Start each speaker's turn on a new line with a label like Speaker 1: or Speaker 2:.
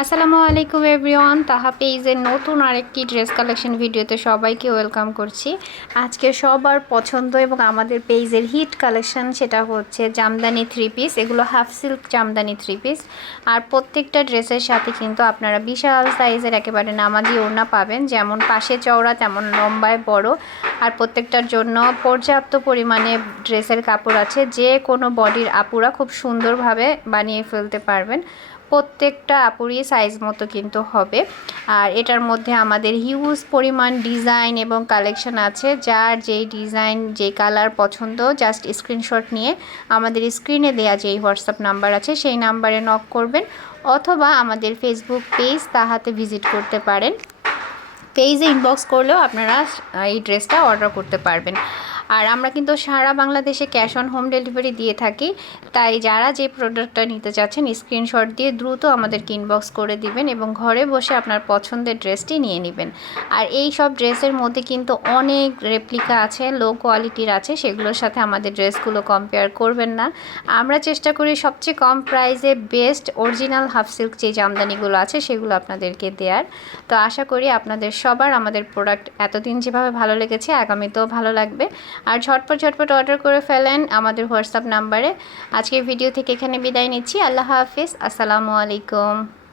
Speaker 1: আসসালামু আলাইকুম এভরিওয়ান, তাহা পেইজের নতুন আরেকটি ড্রেস কালেকশন ভিডিওতে সবাইকে ওয়েলকাম করছি। আজকে সবার পছন্দ এবং আমাদের পেইজের হিট কালেকশন সেটা হচ্ছে জামদানি থ্রি পিস এগুলো half silk Jamdani three piece আর প্রত্যেকটা ড্রেসের সাথে কিন্তু আপনারা বিশাল সাইজের একেবারে নামাজি ওড়না পাবেন, যেমন পাশে চওড়া, তেমন লম্বায় বড়। আর প্রত্যেকটার জন্য পর্যাপ্ত পরিমাণে ড্রেসের কাপড় আছে। যে কোনো বডির আপুরা খুব সুন্দরভাবে বানিয়ে ফেলতে পারবেন। প্রত্যেকটা আপুরই সাইজ মতো কিন্তু হবে। আর এটার মধ্যে আমাদের হিউজ পরিমাণ ডিজাইন এবং কালেকশন আছে। যার যেই ডিজাইন যেই কালার পছন্দ জাস্ট স্ক্রিনশট নিয়ে আমাদের স্ক্রিনে দেওয়া যেই হোয়াটসঅ্যাপ নাম্বার আছে, সেই নাম্বারে নক করবেন। অথবা আমাদের ফেসবুক পেজ তাহাতে ভিজিট করতে পারেন। পেজে ইনবক্স করলেও আপনারা এই ড্রেসটা অর্ডার করতে পারবেন। আর আমরা কিন্তু সারা বাংলাদেশে ক্যাশ অন হোম ডেলিভারি দিয়ে থাকি। তাই যারা যে প্রোডাক্টটা নিতে চাচ্ছেন স্ক্রিনশট দিয়ে দ্রুত আমাদের ইনবক্স করে দিবেন এবং ঘরে বসে আপনার পছন্দের ড্রেসটি নিয়ে নেবেন। আর এই সব ড্রেসের মধ্যে কিন্তু অনেক রেপ্লিকা আছে লো কোয়ালিটির আছে, সেগুলোর সাথে আমাদের ড্রেসগুলো কম্পেয়ার করবেন না। আমরা চেষ্টা করি সবচেয়ে কম প্রাইসে বেস্ট অরিজিনাল হাফ সিল্ক যে জামদানিগুলো আছে, সেগুলো আপনাদেরকে দেওয়ার তো আশা করি আপনাদের সবার আমাদের প্রোডাক্ট এতদিন যেভাবে ভালো লেগেছে, আগামীতেও ভালো লাগবে। আর ঝটপট ঝটপট অর্ডার করে ফেলেন আমাদের হোয়াটসঅ্যাপ নাম্বারে আজকের ভিডিও থেকে এখানে বিদায় নিচ্ছি। আল্লাহ হাফিজ। আসসালামু আলাইকুম।